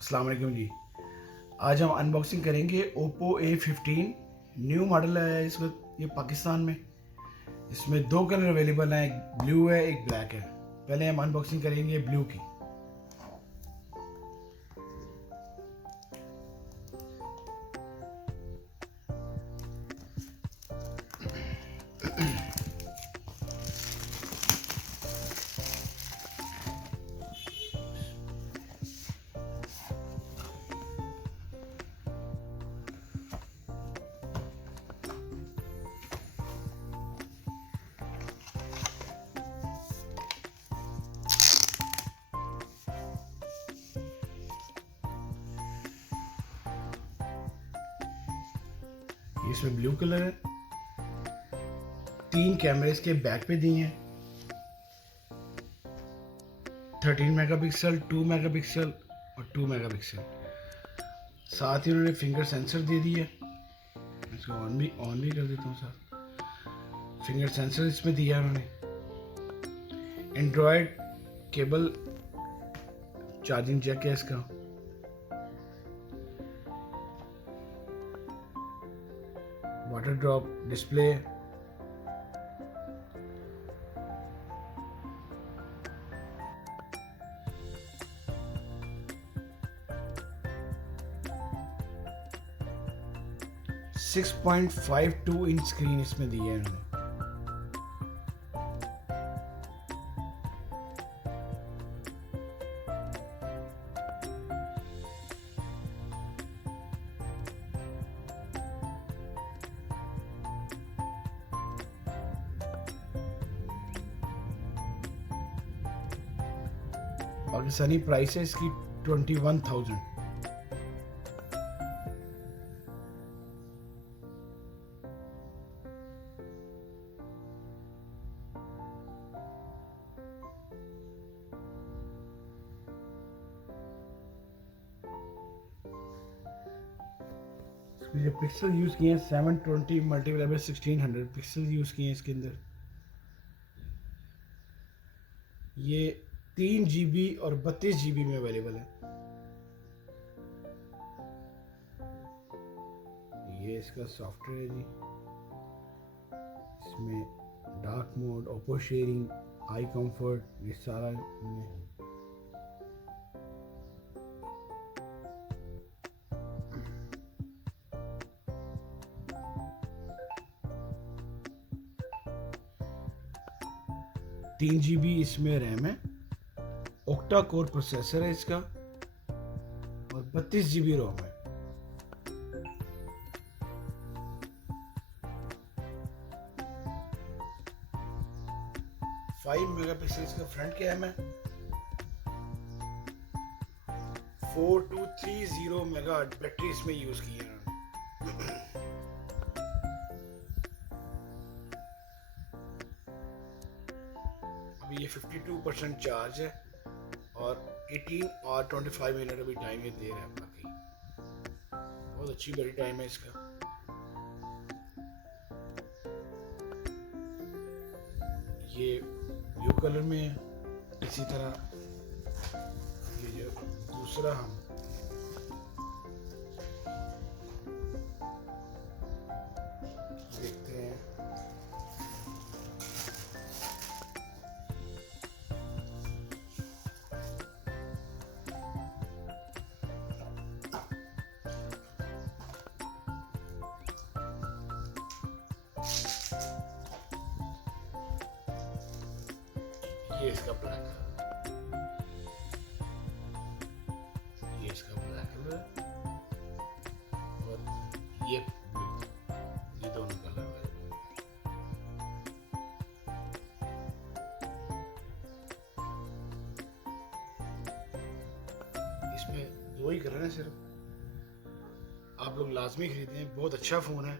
अस्सलाम वालेकुम जी। आज हम अनबॉक्सिंग करेंगे Oppo A15। न्यू मॉडल आया है इस वक्त ये पाकिस्तान में। इसमें दो कलर अवेलेबल हैं, एक ब्लू है एक ब्लैक है। पहले हम अनबॉक्सिंग करेंगे ब्लू की। इसमें ब्लू कलर है। तीन कैमरे इसके बैक पे दिए हैं, 13 मेगापिक्सल, 2 मेगापिक्सल और 2 मेगापिक्सल। साथ ही उन्होंने फिंगर सेंसर दे दिया है। इसको ऑन भी कर देता हूँ। साथ फिंगर सेंसर इसमें दिया है उन्होंने। एंड्रॉयड केबल चार्जिंग जैक है इसका। Water drop display, six 6.52 inch screen इसमें दी है इन्होंने। पाकिस्तानी प्राइस है इसकी 21,000। जो पिक्सल यूज़ किए हैं 720 मल्टीप्लाई बाय 1600 पिक्सल यूज़ किए हैं इसके अंदर। ये 3 GB और 32 GB में अवेलेबल है। ये इसका सॉफ्टवेयर है जी। इसमें dark mode, Oppo sharing, eye comfort, ये सारा में। 3 GB इसमें रैम है। ओक्टा कोर प्रोसेसर है इसका और 32 GB रोम है। 5 मेगापिक्सल इसका फ्रंट कैम है। 4230 मेगा बैटरी इसमें यूज की है उन्होंने। अभी ये 52% चार्ज है और 18 और 25 मिनट अभी टाइम ये दे रहा है। बाकी बहुत अच्छी बैटरी टाइम है इसका। ये ब्लू कलर में है। इसी तरह ये जो दूसरा हम देखते हैं, ये इसका ब्लैक, ये इसका ब्लैक कलर और ये ब्लू, ये दोनों कलर है। इसमें दो ही कलर हैं सिर्फ। आप लोग लाजमी खरीदें, बहुत अच्छा फ़ोन है।